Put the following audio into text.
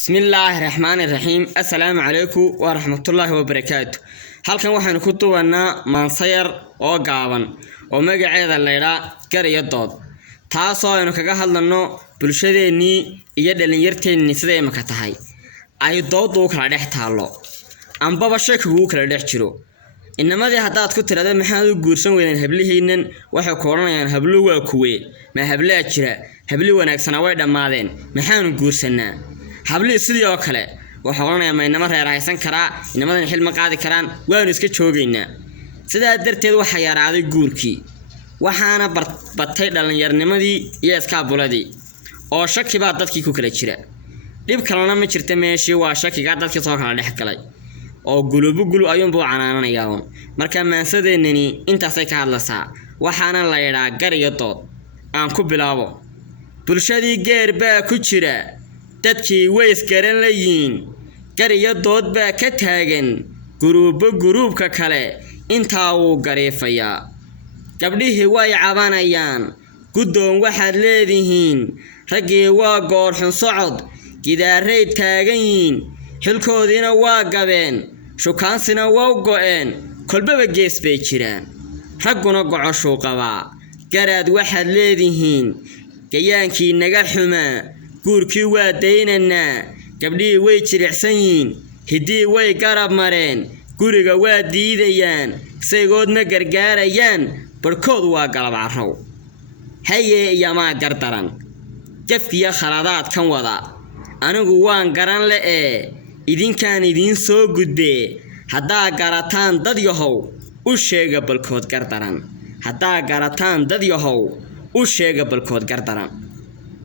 بسم الله الرحمن الرحيم. السلام عليكم ورحمة الله وبركاته. halkan waxaan ku duwanaa maansayar oo gaaban oo magaceeda la yiraahdo Gariyo Dood, taasoo aynu kaga hadlano bulshadeennii iyo dhalinyarteennii sida ay maka tahay ay doodu kala dhex taalo ambaba sheekhu kala dhex jiro. inamadii haddaad ku tirada maxaad u guursan weydeen hablihiinan waxay kooranayaan hablo waa kuwe ma hablaa jira habli wanaagsan way dhamaadeen maxaan guursanaa habli sidoo kale waxa oranaya ma inama reeraysan kara inamadan xilma qaadi karaan waanu iska joogeynaa. sidaa darteed waxa yaraaday guurkii waxaana batay dhalinyarnimadii iyo iskaabuladii oo shaki baa dadkii ku kala jira. dib kalena ma jirta meeshii waa shakiga dadkii soo kala dhex galay oo gulu ayuun buu canaananayaa. marka maansadeennani intaasay ka hadlaysaa waxaana la yiraahdaa Gariyo Dood. aan ku bilaabo bulshadii geer baa ku jira dadkii way iskaran layiin Gariyo Dood baa ka taagan guruubka kale intaa uu gareefayaa. gabdhihii way cabanayaan guddoon waxaad leedihiin raggii waa goor xun socod gidaaray taagan yiin xilkoodiina waa gabeen shukaansina waa go'een kolbaba gees bay jiraan ragguna gocoshuu qabaa garaad waxaad leedihiin gayaankii naga xumaa guurkii waa daynanaa gabdhihii way jiricsan yiin hiddii way garab mareen guriga waa diidayaan saygoodna gargaarayaan barkood waa galab carrow haye iyamaa gardaran jafkiya khaladaad kan wada anigu waan garan le'ee idinkaan idiin soo gudbee haddaa garataan dad yahow u sheega balkood gardaran haddaa garataan dad yahow u sheega balkood gardaran.